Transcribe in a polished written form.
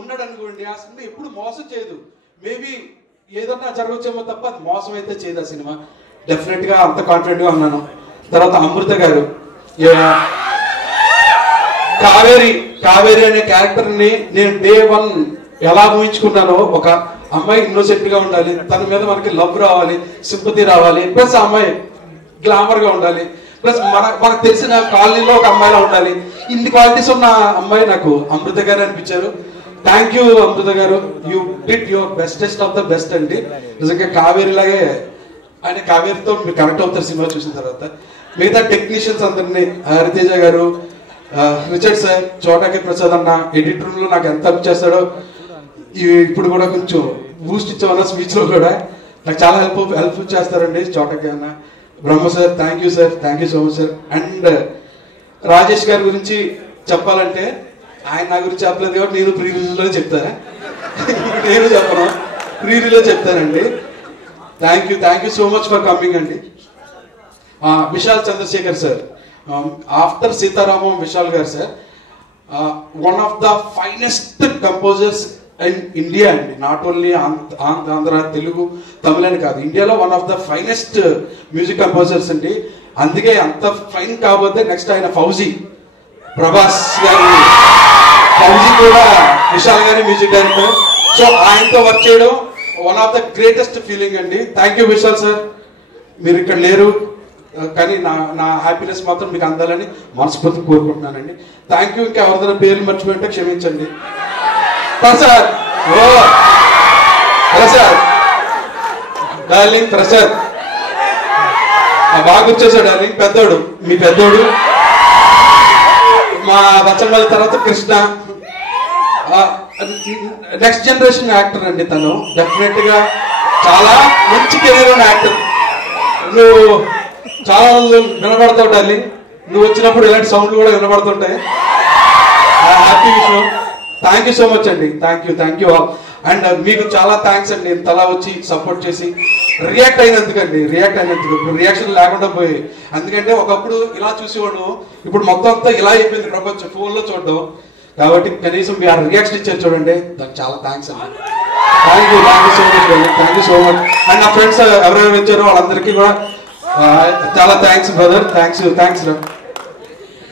ఉన్నాడు అనుకోండి, ఆ సినిమా ఎప్పుడు మోసం చేయదు. మేబీ ఏదన్నా జరగచ్చేమో తప్ప అది మోసం అయితే చేయదు ఆ సినిమా. డెఫినెట్గా అంత కాన్ఫిడెంట్గా ఉన్నాను. తర్వాత అమృత గారు, కావేరి అనే క్యారెక్టర్ని నేను డే 1 ఎలా ఊహించుకున్నానో, ఒక అమ్మాయి ఇన్నోసెంట్ గా ఉండాలి, తన మీద మనకి లవ్ రావాలి, సింపతి రావాలి, ప్లస్ ఆ అమ్మాయి గ్లామర్ గా ఉండాలి, ప్లస్ మనకు తెలిసిన కాలనీలో ఒక అమ్మాయిలా ఉండాలి. ఇన్ని క్వాలిటీస్ ఉన్న అమ్మాయి నాకు అమృత గారు అనిపించారు. థ్యాంక్ యూ అమృత గారు, you did your bestest of the best అండి. నిజంగా కావేరిలాగే ఆయన, కావేరితో మీరు కనెక్ట్ అవుతారు సినిమా చూసిన తర్వాత. మిగతా టెక్నీషియన్స్ అందరినీ, హరితేజ గారు, రిచర్డ్ సార్, చోటాకి ప్రసాద్ అన్న ఎడిట్ రూమ్ లో నాకు ఎంత హెల్ప్ చేస్తాడో, ఇప్పుడు కూడా కొంచెం బూస్ట్ ఇచ్చామన్న స్పీచ్ లో కూడా నాకు చాలా హెల్ప్ చేస్తారండి చోటాకి అన్న. Brahma sir, thank you sir, thank you so much sir. And Rajesh గారి గురించి చెప్పాలంటే, ఆయన నా గురించి చెప్పలేదు కాబట్టి నేను ప్రీ రిలీజ్ లో చెప్తాను. నేను చెప్పను, ప్రీ రిలీజ్ లో చెప్తానండి. Thank you so much for coming అండి. విశాల్ చంద్రశేఖర్ సార్, ఆఫ్టర్ సీతారామం విశాల్ గారు sir, one of the finest composers in India అండి. నాట్ ఓన్లీ ఆంధ్ర, తెలుగు, తమిళ అని కాదు, ఇండియాలో one of the finest music composers అండి. అందుకే అంత ఫైన్ కాబోతే నెక్స్ట్ ఆయన ఫౌజీ, ప్రభాస్ గారి ఫౌజీ కూడా విశాల్ గారి మ్యూజిక్ డైరెక్టర్. సో ఆయనతో వర్క్ చేయడం one of the greatest feeling అండి. థ్యాంక్ యూ విశాల్ సార్, మీరు ఇక్కడ లేరు కానీ నా హ్యాపీనెస్ మాత్రం మీకు అందాలని మనస్ఫూర్తి కోరుకుంటున్నానండి. Thank you. ఇంకా ఎవరిదైనా పేర్లు మర్చిపోయింటే క్షమించండి. ప్రసాద్, ప్రసాద్ డార్లింగ్, ప్రసాద్ బాగా వచ్చేసాడు డార్లింగ్, పెద్దోడు, మీ పెద్దోడు. మా బచ్చమల్లి తర్వాత కృష్ణ, నెక్స్ట్ జనరేషన్ యాక్టర్ అండి తను. డెఫినెట్ గా చాలా మంచి కెరీర్ ఉన్న యాక్టర్. నువ్వు చాలా వినబడతావు డార్లింగ్, నువ్వు వచ్చినప్పుడు ఇలాంటి సౌండ్లు కూడా వినబడుతుంటాయి. హ్యాపీ విషయం. థ్యాంక్ యూ సో మచ్ అండి. Thank you all. అండ్ మీకు చాలా థ్యాంక్స్ అండి, తలా వచ్చి సపోర్ట్ చేసి రియాక్ట్ అయినందుకండి. ఇప్పుడు రియాక్షన్ లేకుండా పోయి, ఎందుకంటే ఒకప్పుడు ఇలా చూసేవాడు, ఇప్పుడు మొత్తం అంతా ఇలా అయిపోయింది ప్రపంచం, ఫోన్లో చూడడం. కాబట్టి కనీసం మీరు రియాక్షన్ ఇచ్చారు చూడండి, దానికి చాలా థ్యాంక్స్ అండి. థ్యాంక్ యూ సో మచ్ అండి, thank you so much. And నా ఫ్రెండ్స్ ఎవరెవరు వచ్చారో వాళ్ళందరికీ కూడా చాలా థ్యాంక్స్ బ్రదర్, థ్యాంక్స్ రా.